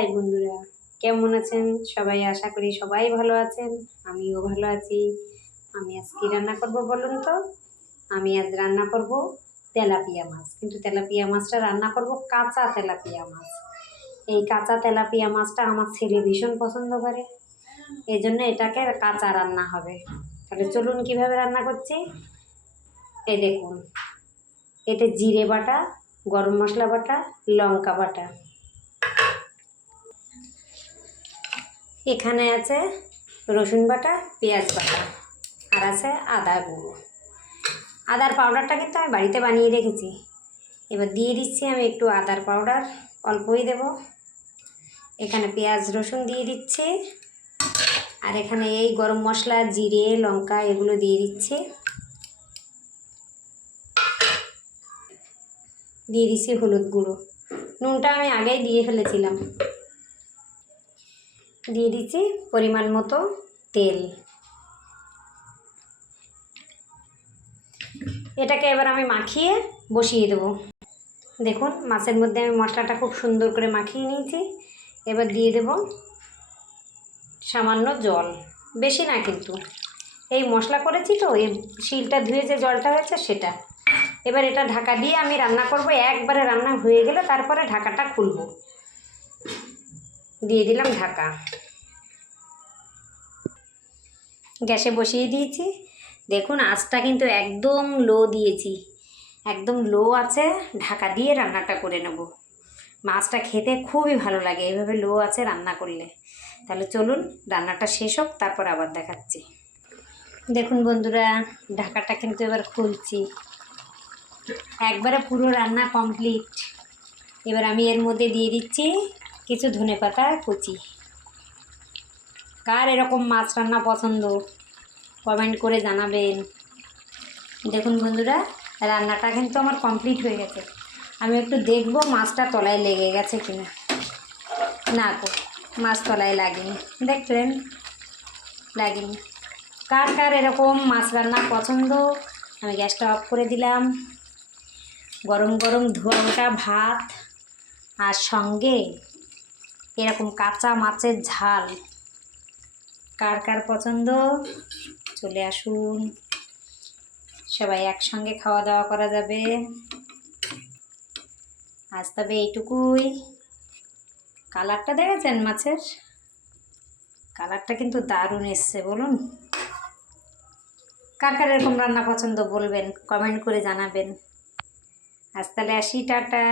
High বন্ধুরা, কেমন আছেন সবাই? আশা করি সবাই ভালো আছেন, আমিও ভালো আছি। আমি আজ কি রান্না করব বলুন তো? আমি আজ রান্না করব তেলাপিয়া মাছ, কিন্তু তেলাপিয়া মাছটা রান্না করব কাঁচা তেলাপিয়া মাছ। এই কাঁচা তেলাপিয়া মাছটা আমার ছেলে ভীষণ পছন্দ করে, এই জন্য এটাকে কাঁচা রান্না হবে। তাহলে চলুন কিভাবে রান্না করছি। এই দেখুন, এতে জিরে বাটা, গরম মশলা বাটা, লঙ্কা বাটা, এখানে আছে রসুন বাটা, পেঁয়াজ বাটা, আর আছে আদা গুঁড়ো। আদার পাউডারটা কিন্তু আমি বাড়িতে বানিয়ে রেখেছি। এবার দিয়ে দিচ্ছি আমি একটু আদার পাউডার, অল্পই দেব। এখানে পেঁয়াজ রসুন দিয়ে দিচ্ছি, আর এখানে এই গরম মশলা, জিরে, লঙ্কা এগুলো দিয়ে দিচ্ছি। দিয়ে দিচ্ছি হলুদ গুঁড়ো, নুনটা আমি আগেই দিয়ে ফেলেছিলাম। দিয়ে দিচ্ছি পরিমাণ মতো তেল। এটাকে এবার আমি মাখিয়ে বসিয়ে দেবো। দেখুন, মাছের মধ্যে আমি মশলাটা খুব সুন্দর করে মাখিয়ে নিয়েছি। এবার দিয়ে দেব সামান্য জল, বেশি না কিন্তু। এই মশলা করেছি তো, এই শিলটা ধুয়ে যে জলটা হয়েছে সেটা। এবার এটা ঢাকা দিয়ে আমি রান্না করব। একবারে রান্না হয়ে গেলে তারপরে ঢাকাটা খুলব। দিয়ে দিলাম ঢাকা, গ্যাসে বসিয়ে দিয়েছি। দেখুন, আঁচটা কিন্তু একদম লো দিয়েছি, একদম লো আছে। ঢাকা দিয়ে রান্নাটা করে নেব। মাছটা খেতে খুবই ভালো লাগে এইভাবে লো আছে রান্না করলে। তাহলে চলুন রান্নাটা শেষ হোক, তারপর আবার দেখাচ্ছি। দেখুন বন্ধুরা, ঢাকাটা কিন্তু এবার খুলছি। একবারে পুরো রান্না কমপ্লিট। এবার আমি এর মধ্যে দিয়ে দিচ্ছি কিছু ধনেপাতা কুচি। কার এরকম মাছ রান্না পছন্দ কমেন্ট করে জানাবেন। দেখুন বন্ধুরা, রান্নাটা কিন্তু আমার কমপ্লিট হয়ে গেছে। আমি একটু দেখব মাছটা তলায় লেগে গেছে কিনা। না গো, মাছ তলায় লাগেনি। দেখলেন, লাগেনি। কার কার এরকম মাছ রান্না পছন্দ? আমি গ্যাসটা অফ করে দিলাম। গরম গরম ধোঁয়াটা ভাত, আর সঙ্গে এরকম কাঁচা মাছের ঝাল। কার কার পছন্দ চলে আসুন, সবাই একসঙ্গে খাওয়া দাওয়া করা যাবে। আজ তবে এইটুকুই। কালারটা দেখেছেন মাছের? কালারটা কিন্তু দারুণ এসছে। বলুন কার কার এরকম রান্না পছন্দ, বলবেন, কমেন্ট করে জানাবেন। আজ তাহলে আসি, টাটা।